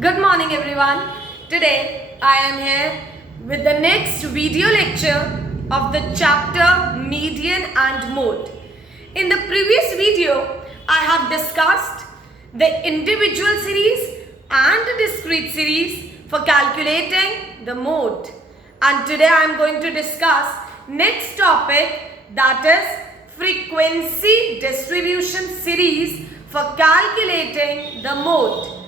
Good morning everyone. Today I am here with the next video lecture of the chapter median and mode. In the previous video I have discussed the individual series and the discrete series for calculating the mode. And today I am going to discuss next topic, that is frequency distribution series for calculating the mode.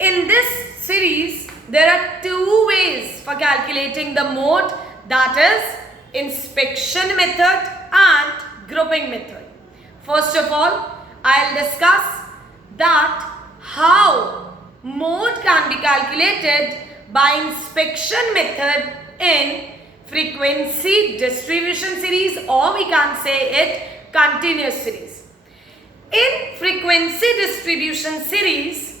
In this series, there are two ways for calculating the mode, that is inspection method and grouping method. First of all, I'll discuss that how mode can be calculated by inspection method in frequency distribution series, or we can say it continuous series. In frequency distribution series,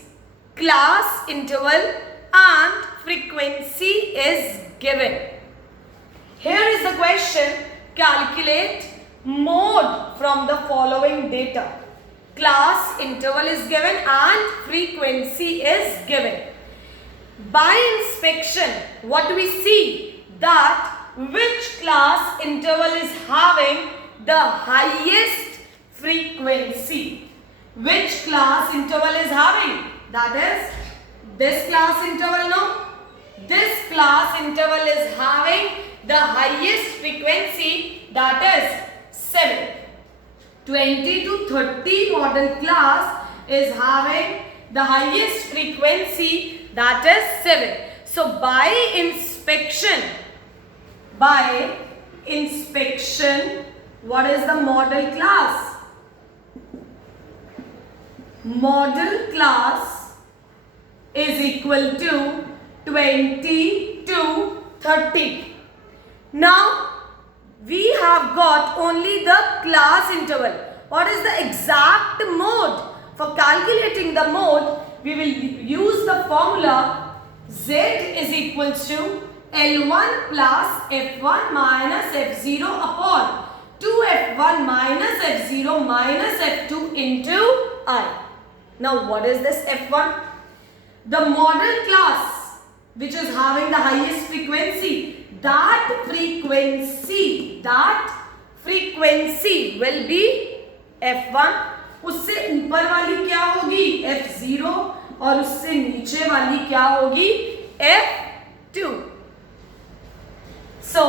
class interval and frequency is given. Here is the question: calculate mode from the following data. Class interval is given and frequency is given. By inspection, what do we see? That which class interval is having the highest frequency. Which class interval is having? That is this class interval, no? This class interval is having the highest frequency, that is 7. 20 to 30 model class is having the highest frequency, that is 7. So by inspection, what is the model class? Model class is equal to 20 to 30. Now, we have got only the class interval. What is the exact mode? For calculating the mode, we will use the formula Z is equals to L1 plus F1 minus F0 upon 2F1 minus F0 minus F2 into I. Now, what is this F1? The model class which is having the highest frequency, that frequency will be F1. उससे ऊपर वाली क्या होगी? F0. और उससे नीचे वाली क्या होगी? F2. So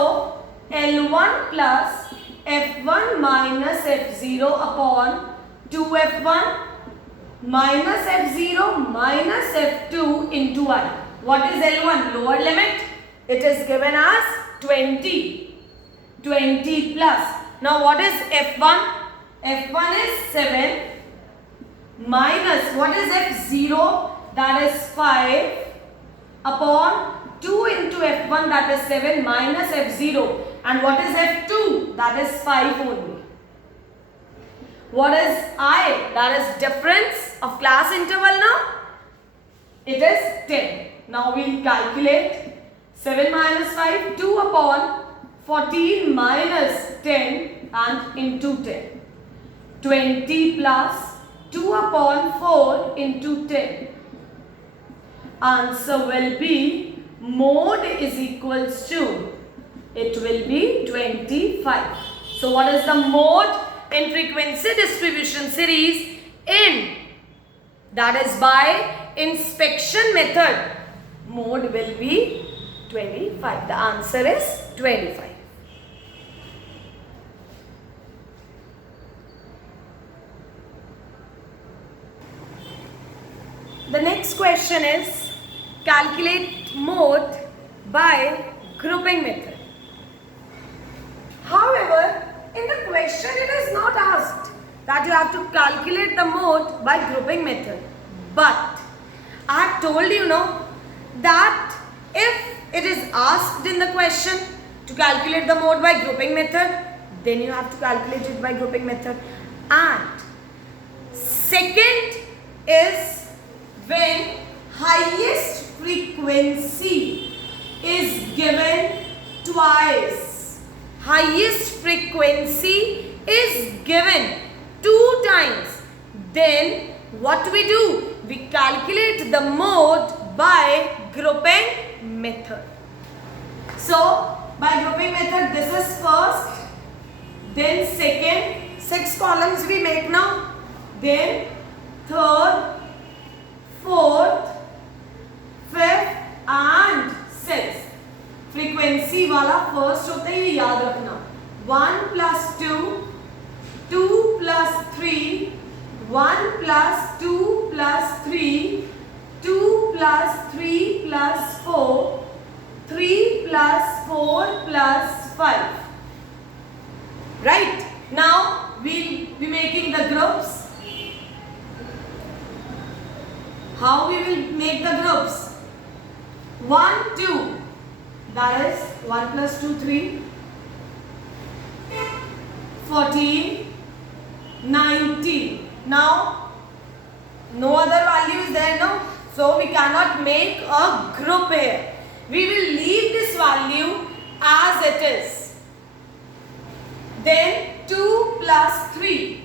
L1 plus F1 minus F0 upon 2F1 minus F0 minus F2 into I. What is L1? Lower limit. It is given as 20. 20 plus. Now what is F1? F1 is 7 minus, what is F0? That is 5 upon 2 into F1, that is 7 minus F0. And what is F2? That is 5 only. What is I? That is difference of class interval now. It is 10. Now we will calculate 7 minus 5, 2 upon 14 minus 10 and into 10. 20 plus 2 upon 4 into 10. Answer will be mode is equals to, it will be 25. So what is the mode in frequency distribution series? That is by inspection method. Mode will be 25. The answer is 25. The next question is calculate mode by grouping method. However, in the question it is not asked that you have to calculate the mode by grouping method. But I have told you that if it is asked in the question to calculate the mode by grouping method, then you have to calculate it by grouping method. And second is when highest frequency is given twice. Highest frequency is given 2 times. Then what we do? We calculate the mode by grouping method. So by grouping method, this is first, then second, 6 columns we make now, then third, fourth, fifth and sixth. Frequency वाला first होता है, ये याद रखना. 1 plus 2, 2 plus 3, 1 plus 2 plus 3, 2 plus 3 plus 4, 3 plus 4 plus 5. Right? Now we'll be making the groups. How we will make the groups? 1, 2. That is 1 plus 2, 3. 14, 19. Now, no other value is there, no? So, we cannot make a group here. We will leave this value as it is. Then, 2 plus 3.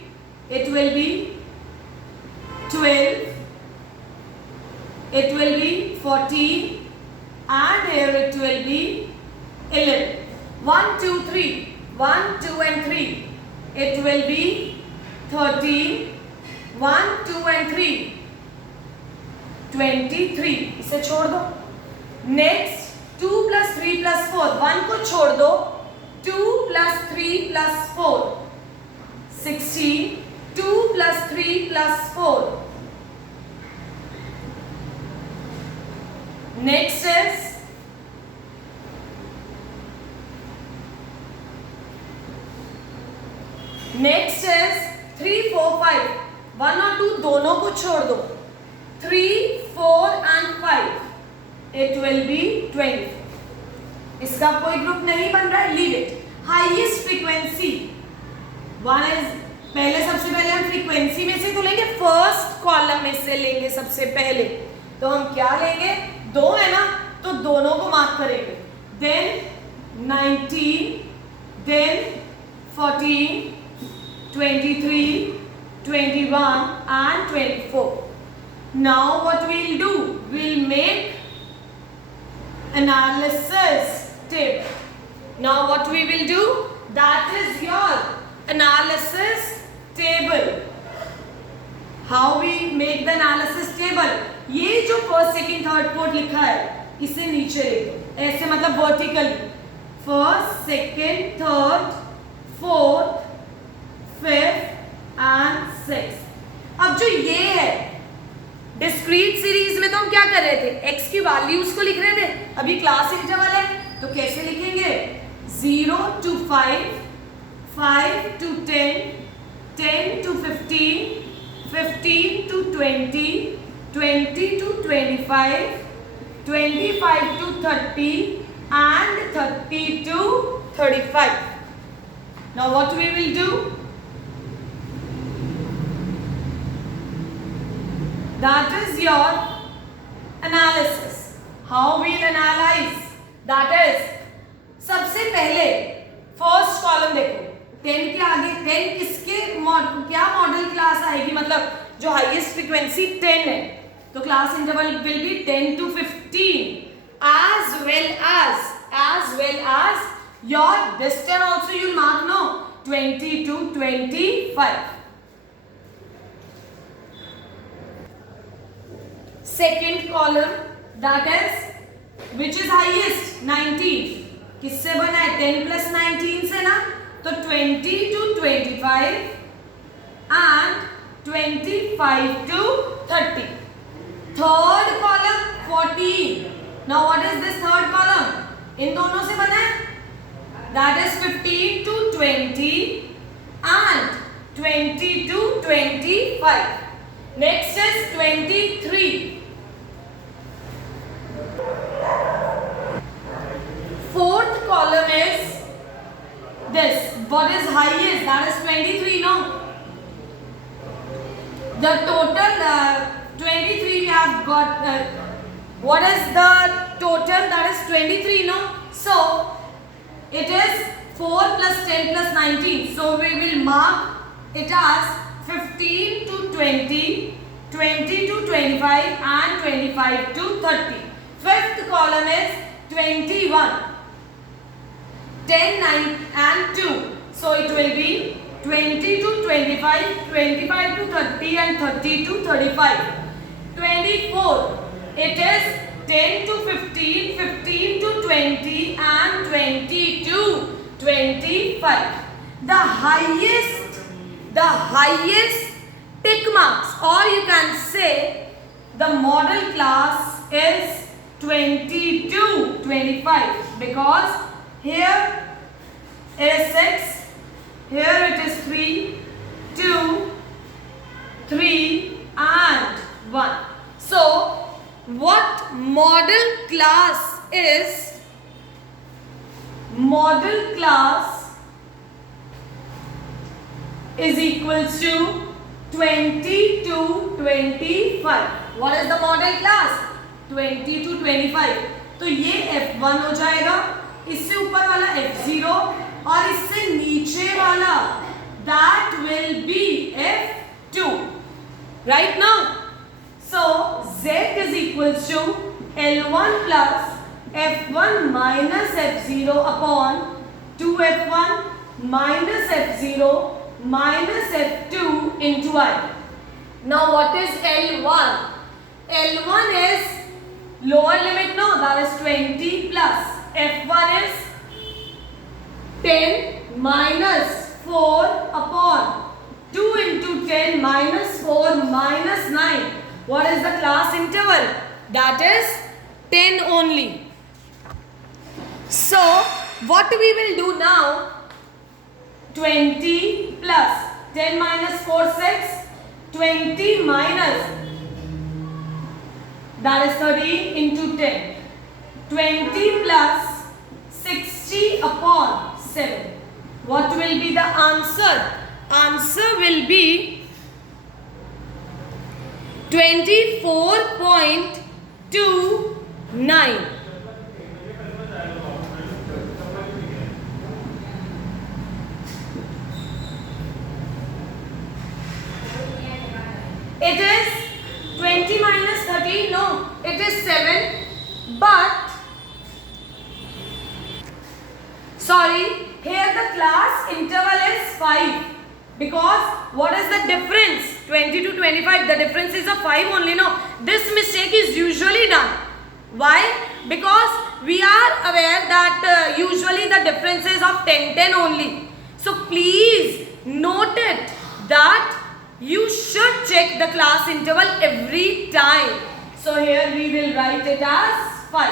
It will be 12. It will be 14. And here it will be 11. 1, 2, 3. 1, 2 and 3. It will be 13. 1, 2 and 3. 23. इसे छोड़ दो. Next 2 plus 3 plus 4. 1 को छोड़ दो. 2 plus 3 plus 4. 16. 2 plus 3 plus 4. Next is Next is 3, 4, 5. 1 और 2 दोनों को छोड़ दो. 3, 4 and 5. It will be 20. इसका कोई ग्रुप नहीं बन रहा है, leave it. Highest frequency. One is पहले सबसे पहले हम फ्रीक्वेंसी में से तो लेंगे, फर्स्ट कॉलम में से लेंगे सबसे पहले. तो हम क्या लेंगे? 2 है ना, तो दोनों को मार्क करेंगे. Then 19, then 14, 23, 21 and 24. Now what we'll do? We'll make analysis table. Now what we will do? That is your analysis table. How we make the analysis table? ये जो फर्स्ट सेकंड थर्ड फोर्थ लिखा है, इसे नीचे लिखो. ऐसे मतलब vertically. First, second, third, fourth, fifth and sixth. अब जो ये है डिस्क्रीट सीरीज में, तो हम क्या कर रहे थे? एक्स की वैल्यूज को लिख रहे थे. अभी क्लास इंटरवल है, तो कैसे लिखेंगे? 0 to 5, 5 to 10, 10 to 15, 15 to 20, 20 to 25, 25 to 30 and 30 to 35. Now what we will do? That is your analysis. How we'll analyze? That is, सबसे पहले फर्स्ट कॉलम देखो. 10 के आगे 10 किसके क्या मॉडल क्लास आएगी? मतलब जो हाईएस्ट फ्रीक्वेंसी 10 है, तो class interval will be 10 to 15. As well as your distance also you'll mark, no, 20 to 25. Second column, that is which is highest? 19. किससे बना है? 10 plus 19 से ना, तो 20 to 25 and 25 to 30. Third column 14. Now what is this third column? इन दोनों से बना है. That is 15 to 20 and 20 to 25. Next is 23. Fourth column is this. What is highest? That is 23, no? The total 23 we have got. What is the total? That is 23, no? So it is 4 plus 10 plus 19. So we will mark it as 15 to 20, 20 to 25 and 25 to 30. Fifth column is 21, 10, 9 and 2. So it will be 20 to 25, 25 to 30 and 30 to 35. 24, it is 10 to 15, 15 to 20 and 20 to 25. The highest tick marks, or you can say the model class is 20 to 25, because here it is 6, here it is 3, 2, 3 and 1. So what model class is? Model class is equal to 20 to 25. What is the model class? 20 to 25. तो ये F1 हो जाएगा, इससे ऊपर वाला F0 और इससे नीचे वाला that will be F2. Right now, so Z is equal to L1 plus F1 minus F0 upon 2F1 minus F0 minus F2 into I. Now what is L1? L1 is lower limit, no, that is 20 plus F1 is 10 minus 4 upon 2 into 10 minus 4 minus 9. What is the class interval? That is 10 only. So what we will do now? 20 plus 10 minus 4, 6, 20 minus, that is 30 into 10. 20 plus 60 upon 7. What will be the answer? Answer will be 24.29. It is 20 minus 30, no, it is 7, but sorry, here the class interval is 5, because what is the difference? 20 to 25, the difference is of 5 only, no. This mistake is usually done. Why? Because we are aware that usually the difference is of 10 only. So please note it that you should check the class interval every time. So here we will write it as 5.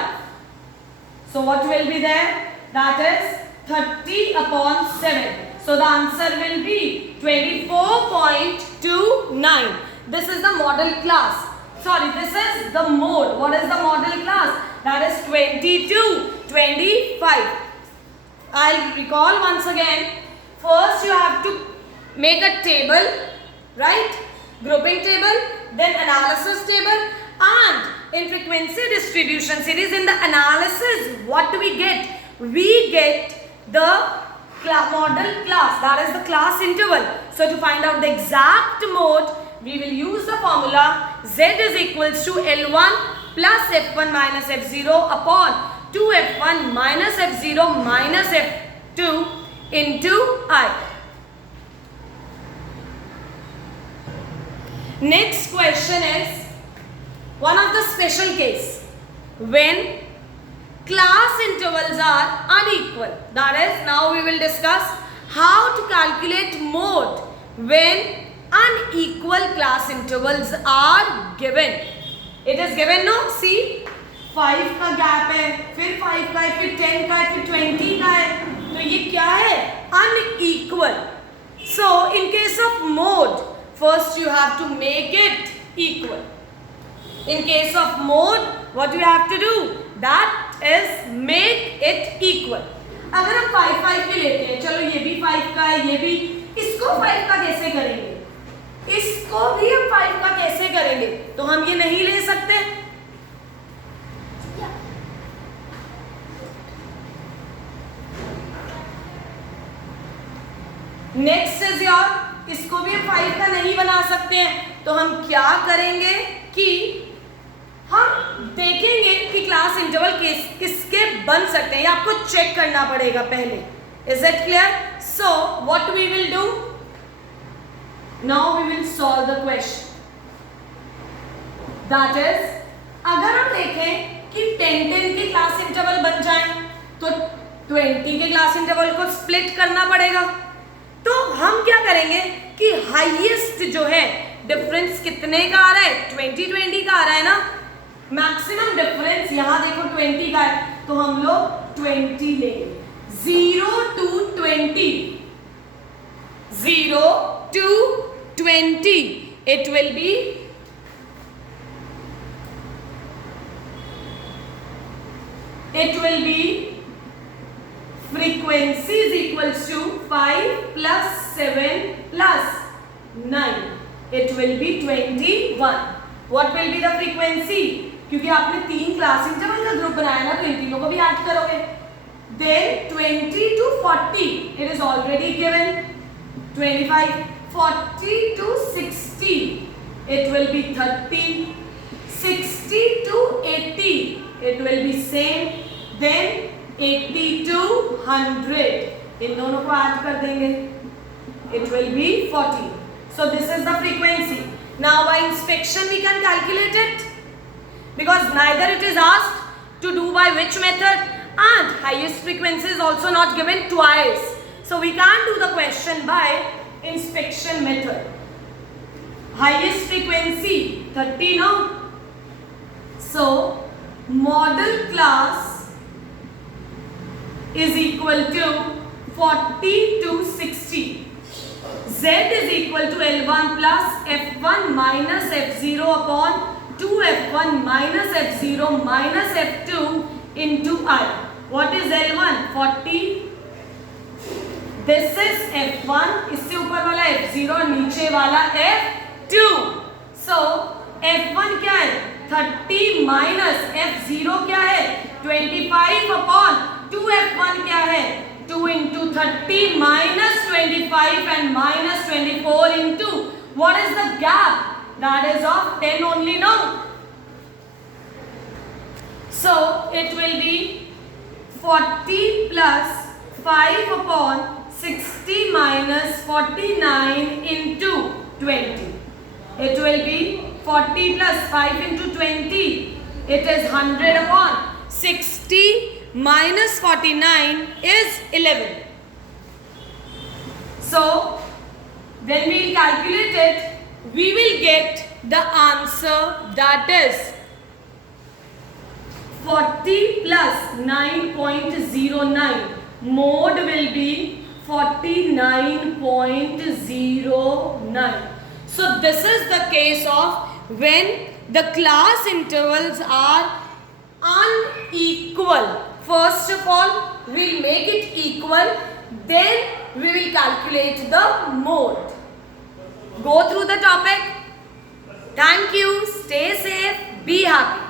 So what will be there? That is 30 upon 7. So the answer will be 24.29. This is the model class. Sorry, this is the mode. What is the model class? That is 20 to 25. I'll recall once again. First you have to make a table, right? Grouping table, then analysis table, and in frequency distribution series, in the analysis, what do we get? We get the model class, that is the class interval. So to find out the exact mode, we will use the formula Z is equals to L1 plus F1 minus F0 upon 2F1 minus F0 minus F2 into I. Next question is one of the special case when class intervals are unequal. That is, now we will discuss how to calculate mode when unequal class intervals are given. It is given, no? See, 5 का gap है, फिर 5 का है, फिर 10 का है, फिर 20 का है. तो ये क्या है? Unequal. So in case of mode, first you have to make it equal. In case of mode, what you have to do? That is make it equal. अगर हम 5 5 के लेते हैं, चलो ये भी 5 का है, ये भी, इसको 5 का कैसे करेंगे? इसको भी हम 5 का कैसे करेंगे? तो हम ये नहीं ले सकते. नेक्स्ट इज योर, इसको भी 5 का नहीं बना सकते हैं. तो हम क्या करेंगे कि हम देखेंगे कि क्लास इंटरवल किसके बन सकते हैं, ये आपको चेक करना पड़ेगा पहले. Is it clear? So what we will do now, we will solve the question. That is, अगर हम देखें कि 10-10 के क्लास इंटरवल बन जाएं तो 20 के क्लास इंटरवल को स्प्लिट करना पड़ेगा. तो हम क्या करेंगे कि हाईएस्ट जो है डिफरेंस कितने का आ रहा है, 20-20 का आ रहा है ना. मैक्सिमम डिफरेंस यहां देखो 20 का है, तो हम लोग 20 लेंगे. 0 to 20, 0 to 20, it will be frequency is equals to 5 plus 7 plus 9. It will be 21. What will be the frequency? क्योंकि आपने 3 क्लास इंटरवल का ग्रुप बनाया ना, तो इन तीनों को भी ऐड करोगे. Then 20 to 40, it is already given. 25, 40 to 60, it will be 30. 60 to 80, it will be same. Then 80 to 100, इन दोनों को ऐड कर देंगे, it will be 40. So this is the frequency. Now by inspection we can calculate it, because neither it is asked to do by which method, and highest frequency is also not given twice. So we can't do the question by inspection method. Highest frequency 30 now. So model class is equal to 40 to 60. Z is equal to L1 plus F1 minus F0 upon 2F1 minus F0 minus F2 into I. What is L1? 40. This is F1, इससे ऊपर वाला F0 और नीचे वाला F2. So F1 क्या है? 30 minus F0 क्या है? 25 upon 2F1 क्या है? 2 into 30 minus 25 and minus 24 into, what is the gap? That is of 10 only, no? So it will be 40 plus 5 upon 60 minus 49 into 20. It will be 40 plus 5 into 20. It is 100 upon 60 minus 49 is 11. So when we calculate it, we will get the answer, that is 40 plus 9.09. Mode will be 49.09. So this is the case of when the class intervals are unequal. First of all, we will make it equal, then we will calculate the mode. Go through the topic. Thank you. Stay safe. Be happy.